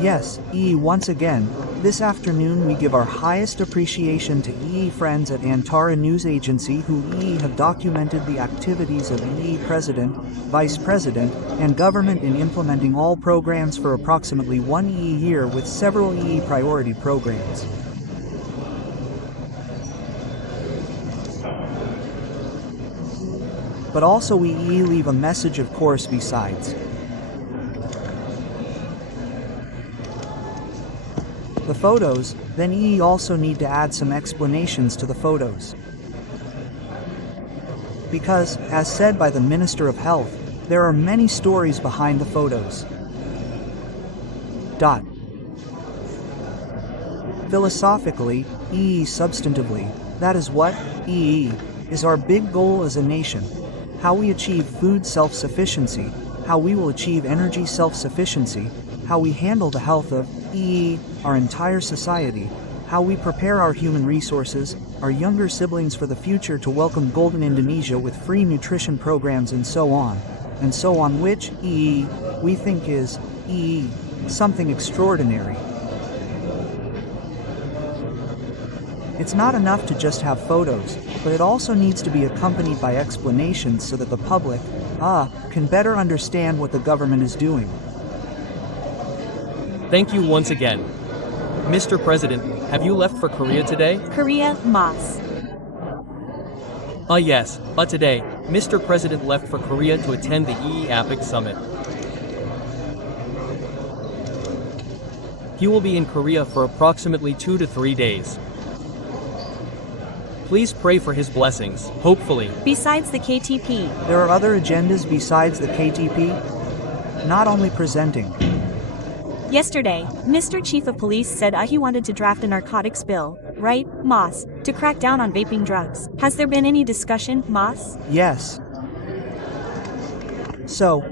Yes, once again, this afternoon we give our highest appreciation to friends at Antara News Agency who have documented the activities of President, Vice President, and government in implementing all programs for approximately 1 year with several priority programs. But also we leave a message of course besides. The photos, then also need to add some explanations to the photos. Because, as said by the Minister of Health, there are many stories behind the photos. Philosophically, substantively, that is what, is our big goal as a nation. How we achieve food self-sufficiency, how we will achieve energy self-sufficiency, how we handle the health of our entire society, how we prepare our human resources, our younger siblings for the future to welcome Golden Indonesia with free nutrition programs and so on, which, we think is, something extraordinary. It's not enough to just have photos, but it also needs to be accompanied by explanations so that the public, can better understand what the government is doing. Thank you once again. Mr. President, have you left for Korea today? Korea, Mas. Yes, today, Mr. President left for Korea to attend the APEC summit. He will be in Korea for approximately 2 to 3 days. Please pray for his blessings, hopefully. Besides the KTP, there are other agendas besides the KTP? Not only presenting. Yesterday, Mr. Chief of Police said he wanted to draft a narcotics bill, right, Mas, to crack down on vaping drugs. Has there been any discussion, Mas? Yes. So,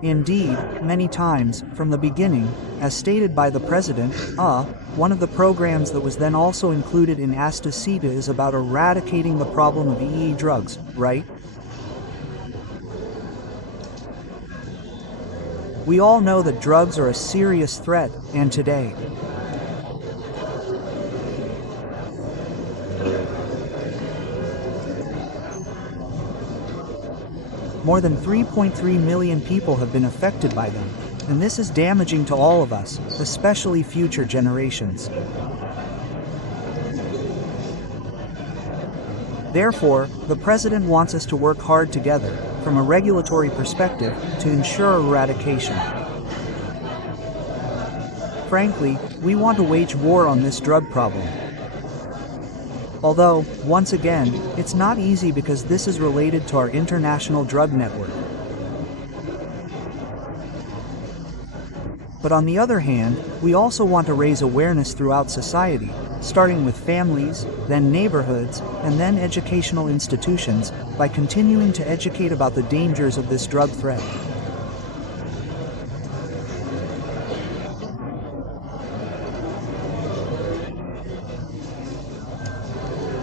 indeed, many times, from the beginning, as stated by the President, one of the programs that was then also included in Astasita is about eradicating the problem of drugs, right? We all know that drugs are a serious threat, and today, more than 3.3 million people have been affected by them, and this is damaging to all of us, especially future generations. Therefore, the President wants us to work hard together, from a regulatory perspective, to ensure eradication. Frankly, we want to wage war on this drug problem. Although, once again, it's not easy because this is related to our international drug network. But on the other hand, we also want to raise awareness throughout society, starting with families, then neighborhoods, and then educational institutions, by continuing to educate about the dangers of this drug threat.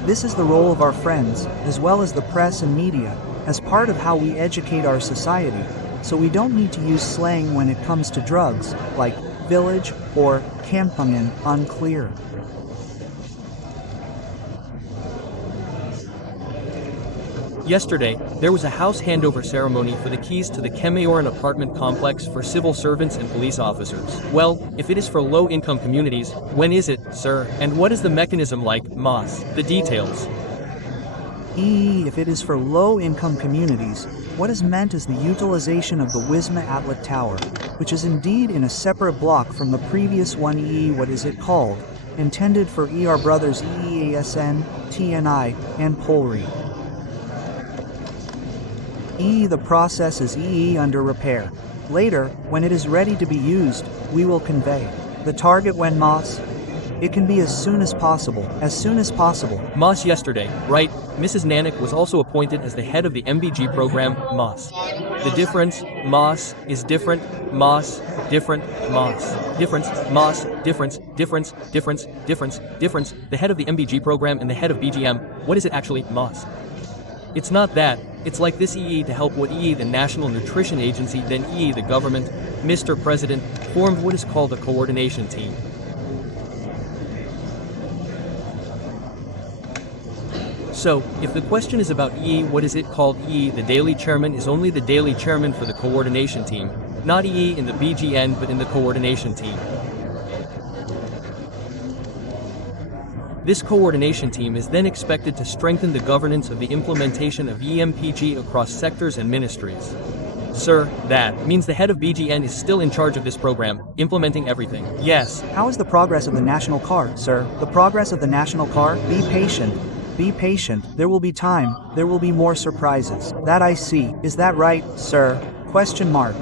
This is the role of our friends, as well as the press and media, as part of how we educate our society, so we don't need to use slang when it comes to drugs, like village or Kampungan, unclear. Yesterday, there was a house handover ceremony for the keys to the Kemayoran apartment complex for civil servants and police officers. Well, if it is for low-income communities, when is it, sir? And what is the mechanism like, Mas? The details. If it is for low-income communities, what is meant is the utilization of the Wisma Atlet Tower, which is indeed in a separate block from the previous one. What is it called? Intended for our brothers EASN, TNI, and Polri. The process is under repair. Later, when it is ready to be used, we will convey. The target when Mas? It can be as soon as possible. Mas yesterday, right? Mrs. Nanak was also appointed as the head of the MBG program, Mas. The difference, Mas, is different, Mas, different, Mas. Difference, Mas, difference. The head of the MBG program and the head of BGM, what is it actually, Mas? It's not that, It's like this EE to help what EE the National Nutrition Agency then EE the government, Mr. President, formed what is called a coordination team. So, if the question is about EE, what is it called? EE, the daily chairman, is only the daily chairman for the coordination team, not EE in the BGN but in the coordination team. This coordination team is then expected to strengthen the governance of the implementation of EMPG across sectors and ministries. Sir, that means the head of BGN is still in charge of this program, implementing everything. Yes. How is the progress of the national car, sir? The progress of the national car? Be patient. Be patient. There will be time. There will be more surprises. That I see. Is that right, sir? Question mark.